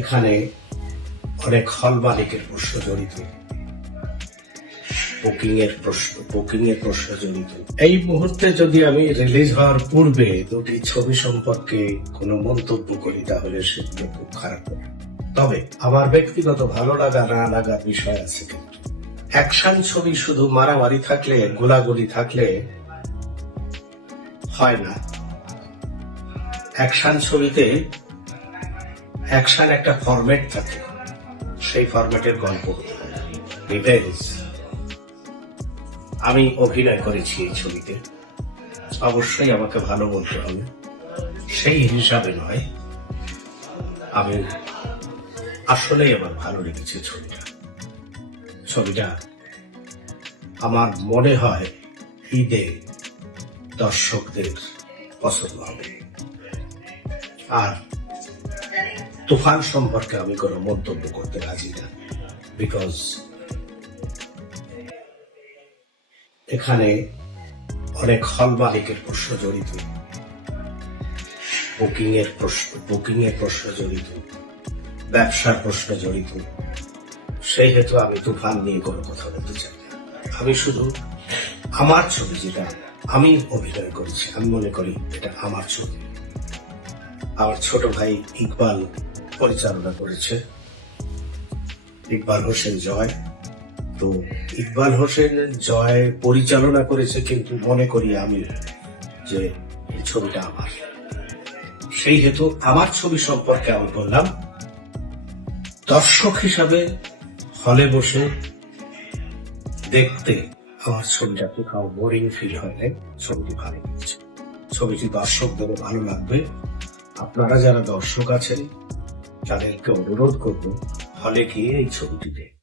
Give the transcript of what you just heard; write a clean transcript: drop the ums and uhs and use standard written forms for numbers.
এখানে অনেক হল মালিকের প্রশ্ন জড়িত, বুকিং এর প্রশ্ন জড়িত। এই মুহূর্তে যদি আমি রিলিজ হওয়ার পূর্বে দুটি ছবি সম্পর্কে কোনো মন্তব্য করি তাহলে সেগুলো খুব খারাপ হবে। তবে আমার ব্যক্তিগত ভালো লাগা না লাগার বিষয় আছে, কিন্তু অ্যাকশন ছবি শুধু মারামারি থাকলে, গোলাগুলি থাকলে হয় না। অ্যাকশন ছবিতে অ্যাকশন একটা ফরম্যাট থাকে, সেই ফরম্যাটের গল্প হতে হয়। রিভেঞ্জ আমি অভিনয় করেছি এই ছবিতে, অবশ্যই আমাকে ভালো বলতে হবে, সেই হিসাবে নয়। আমি আসলেই আমার ভালো লেগেছে ছবিটা আমার মনে হয় ঈদে দর্শকদের পছন্দ হবে। আর তুফান সম্পর্কে আমি কোনো মন্তব্য করতে রাজি না, বিকজ এখানে অনেক হল মালিকের প্রশ্ন জড়িত, বুকিং এর প্রশ্ন জড়িত, ব্যবসার প্রশ্ন জড়িত। সেই হেতু আমি তুফান নিয়ে কোনো কথা বলতে চাই না। আমি শুধু আমার ছবি, যেটা আমি অভিনয় করেছি, আমি মনে করি এটা আমার ছবি। আমার ছোট ভাই ইকবাল পরিচালনা করেছে, ইকবাল হোসেন জয়। তো ইকবাল হোসেন জয় পরিচালনা করেছে, কিন্তু মনে করি আমি যে এই ছবিটা আমার। সেই হেতু আমার ছবি সম্পর্কে আমি বললাম। দর্শক হিসাবে হলে বসে দেখতে আমার ছবিটা কোথাও বোরিং ফিল হয় নাই। ছবিটি ভালো লেগেছে, ছবিটি দর্শকদেরও ভালো লাগবে। আপনারা যারা দর্শক আছেন তাদেরকে অনুরোধ করব হলে গিয়ে এই ছবিটি দেখুন।